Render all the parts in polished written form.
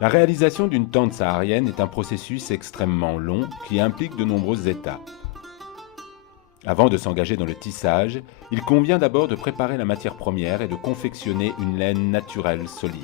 La réalisation d'une tente saharienne est un processus extrêmement long qui implique de nombreuses étapes. Avant de s'engager dans le tissage, il convient d'abord de préparer la matière première et de confectionner une laine naturelle solide.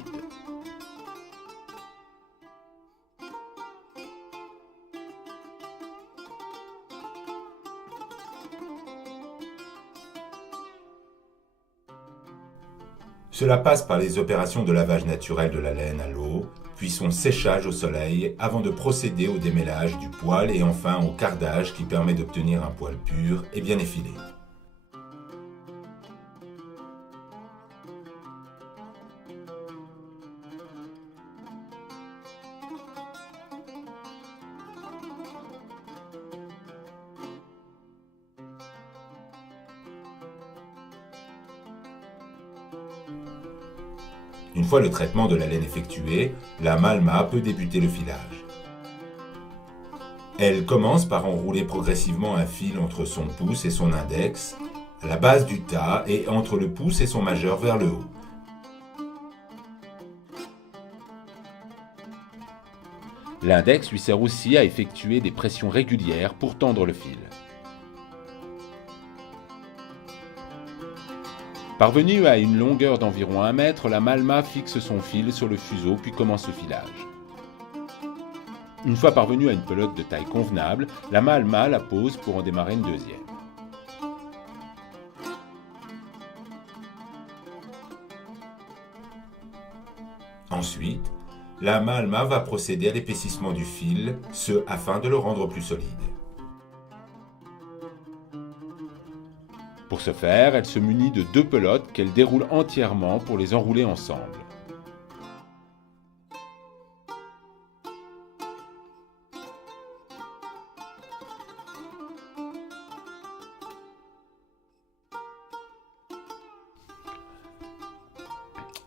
Cela passe par les opérations de lavage naturel de la laine à l'eau, puis son séchage au soleil avant de procéder au démêlage du poil et enfin au cardage qui permet d'obtenir un poil pur et bien effilé. Une fois le traitement de la laine effectué, la malma peut débuter le filage. Elle commence par enrouler progressivement un fil entre son pouce et son index, à la base du tas et entre le pouce et son majeur vers le haut. L'index lui sert aussi à effectuer des pressions régulières pour tendre le fil. Parvenue à une longueur d'environ 1 mètre, la malma fixe son fil sur le fuseau puis commence le filage. Une fois parvenue à une pelote de taille convenable, la malma la pose pour en démarrer une deuxième. Ensuite, la malma va procéder à l'épaississement du fil, ce afin de le rendre plus solide. Pour ce faire, elle se munit de 2 pelotes qu'elle déroule entièrement pour les enrouler ensemble.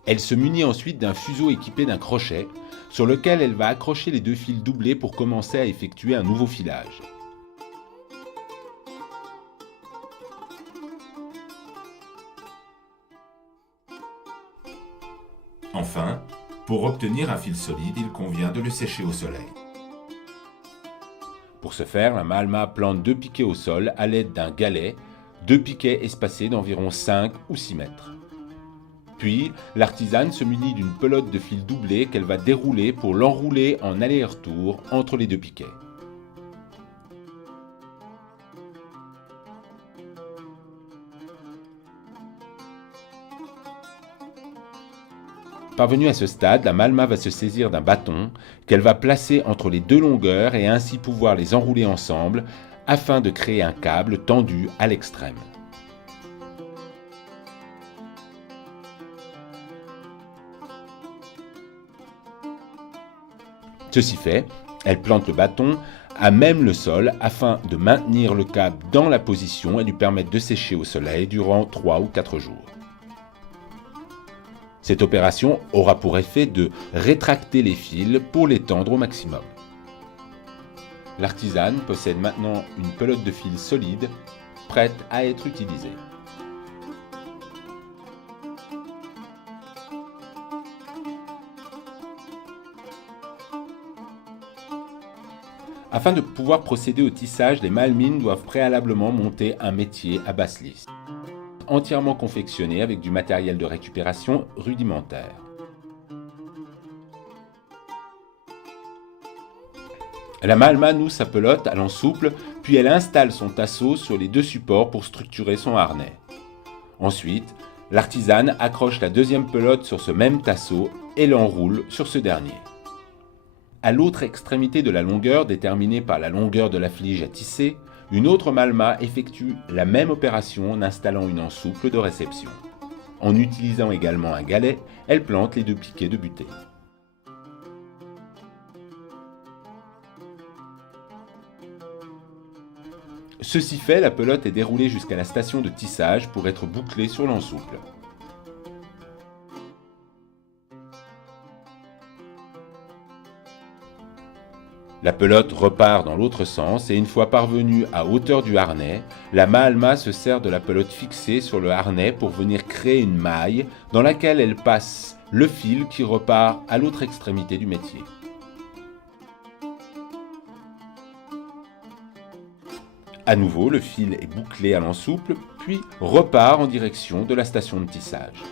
Elle se munit ensuite d'un fuseau équipé d'un crochet, sur lequel elle va accrocher les 2 fils doublés pour commencer à effectuer un nouveau filage. Enfin, pour obtenir un fil solide, il convient de le sécher au soleil. Pour ce faire, la malma plante 2 piquets au sol à l'aide d'un galet, 2 piquets espacés d'environ 5 ou 6 mètres. Puis, l'artisane se munit d'une pelote de fil doublé qu'elle va dérouler pour l'enrouler en aller-retour entre les 2 piquets. Parvenue à ce stade, la malma va se saisir d'un bâton qu'elle va placer entre les 2 longueurs et ainsi pouvoir les enrouler ensemble afin de créer un câble tendu à l'extrême. Ceci fait, elle plante le bâton à même le sol afin de maintenir le câble dans la position et lui permettre de sécher au soleil durant 3 ou 4 jours. Cette opération aura pour effet de rétracter les fils pour les tendre au maximum. L'artisane possède maintenant une pelote de fil solide, prête à être utilisée. Afin de pouvoir procéder au tissage, les malmines doivent préalablement monter un métier à basse lisse, entièrement confectionné avec du matériel de récupération rudimentaire. La malma noue sa pelote à l'ensouple, puis elle installe son tasseau sur les 2 supports pour structurer son harnais. Ensuite, l'artisane accroche la 2e pelote sur ce même tasseau et l'enroule sur ce dernier. À l'autre extrémité de la longueur déterminée par la longueur de la flige à tisser, une autre malma effectue la même opération en installant une ensouple de réception. En utilisant également un galet, elle plante les 2 piquets de butée. Ceci fait, la pelote est déroulée jusqu'à la station de tissage pour être bouclée sur l'ensouple. La pelote repart dans l'autre sens et une fois parvenue à hauteur du harnais, la malma se sert de la pelote fixée sur le harnais pour venir créer une maille dans laquelle elle passe le fil qui repart à l'autre extrémité du métier. À nouveau, le fil est bouclé à l'ensouple, puis repart en direction de la station de tissage.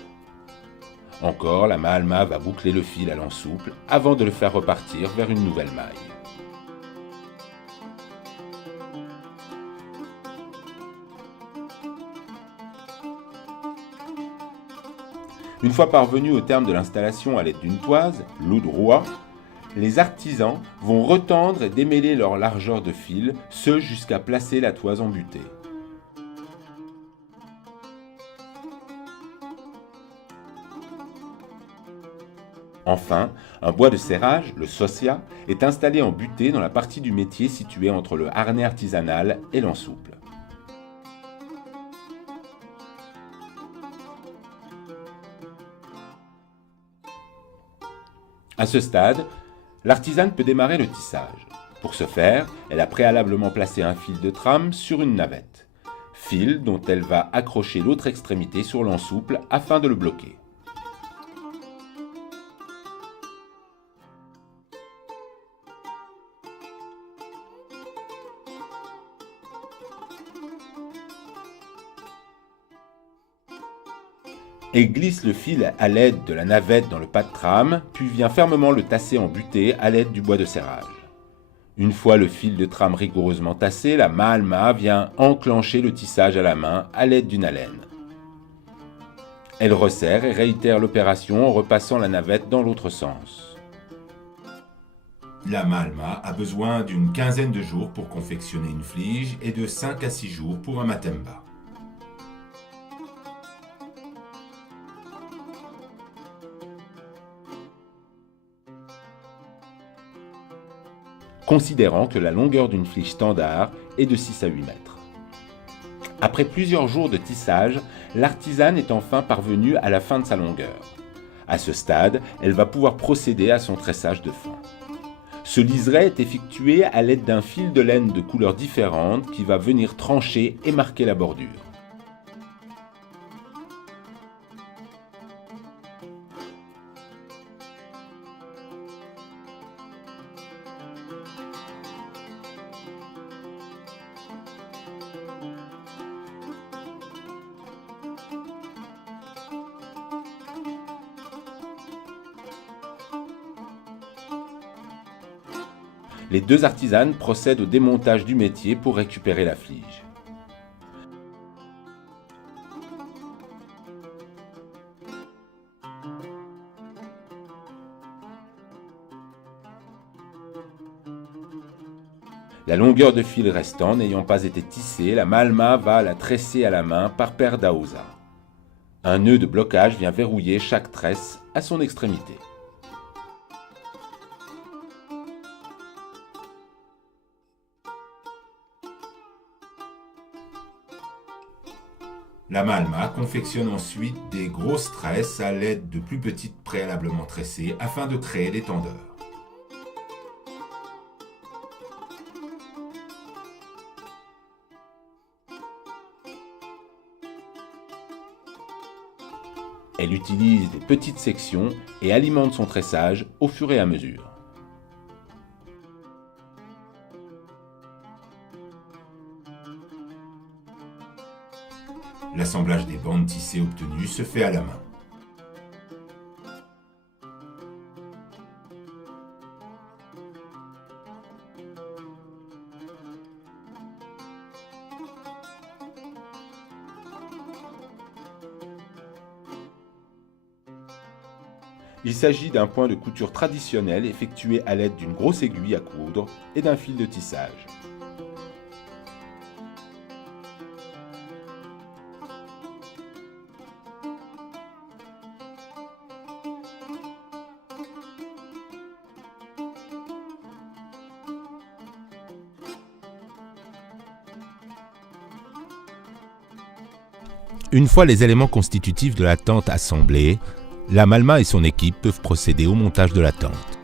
Encore, la Mahalma va boucler le fil à l'ensouple avant de le faire repartir vers une nouvelle maille. Une fois parvenus au terme de l'installation à l'aide d'une toise, l'oudroua, les artisans vont retendre et démêler leur largeur de fil, ce jusqu'à placer la toise en butée. Enfin, un bois de serrage, le sosia, est installé en butée dans la partie du métier située entre le harnais artisanal et l'ensouple. À ce stade, l'artisane peut démarrer le tissage. Pour ce faire, elle a préalablement placé un fil de trame sur une navette, fil dont elle va accrocher l'autre extrémité sur l'ensouple afin de le bloquer. Elle glisse le fil à l'aide de la navette dans le pas de trame, puis vient fermement le tasser en butée à l'aide du bois de serrage. Une fois le fil de trame rigoureusement tassé, la Mahalma vient enclencher le tissage à la main à l'aide d'une alène. Elle resserre et réitère l'opération en repassant la navette dans l'autre sens. La Mahalma a besoin d'une quinzaine de jours pour confectionner une flige et de 5 à 6 jours pour un matemba. Considérant que la longueur d'une flige standard est de 6 à 8 mètres. Après plusieurs jours de tissage, l'artisane est enfin parvenue à la fin de sa longueur. À ce stade, elle va pouvoir procéder à son tressage de fin. Ce liseré est effectué à l'aide d'un fil de laine de couleurs différentes qui va venir trancher et marquer la bordure. Les deux artisanes procèdent au démontage du métier pour récupérer la flige. La longueur de fil restant n'ayant pas été tissée, la Mahalma va la tresser à la main par paire d'aouza. Un nœud de blocage vient verrouiller chaque tresse à son extrémité. La Mahalma confectionne ensuite des grosses tresses à l'aide de plus petites préalablement tressées afin de créer des tendeurs. Elle utilise des petites sections et alimente son tressage au fur et à mesure. L'assemblage des bandes tissées obtenues se fait à la main. Il s'agit d'un point de couture traditionnel effectué à l'aide d'une grosse aiguille à coudre et d'un fil de tissage. Une fois les éléments constitutifs de la tente assemblés, la Mahalma et son équipe peuvent procéder au montage de la tente.